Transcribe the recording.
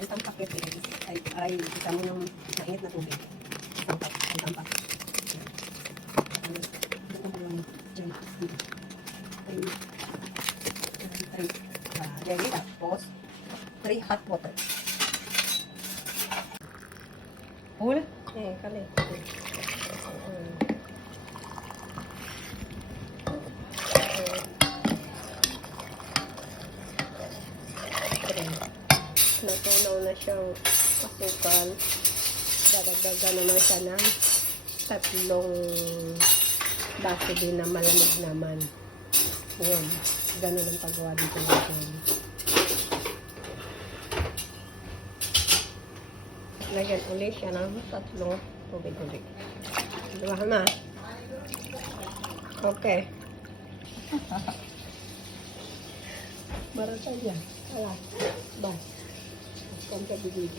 Ay, tampak yun. Ay, isa mo ng mainit na tubig. Tampak. Ay, tampak. Ito mo yung dyan. Ready, tapos 3 hot water. Hul? Kali. Natunaw na siyang asukal. Dadagdagan na siya ng 3 baso din na malamig naman. Yan. Ganun ang paggawa dito natin. Lagyan ulit siya ng 3 tubig ulit. Diba na? Okay. Barata dyan. Ala. Ba. Kanta bibig.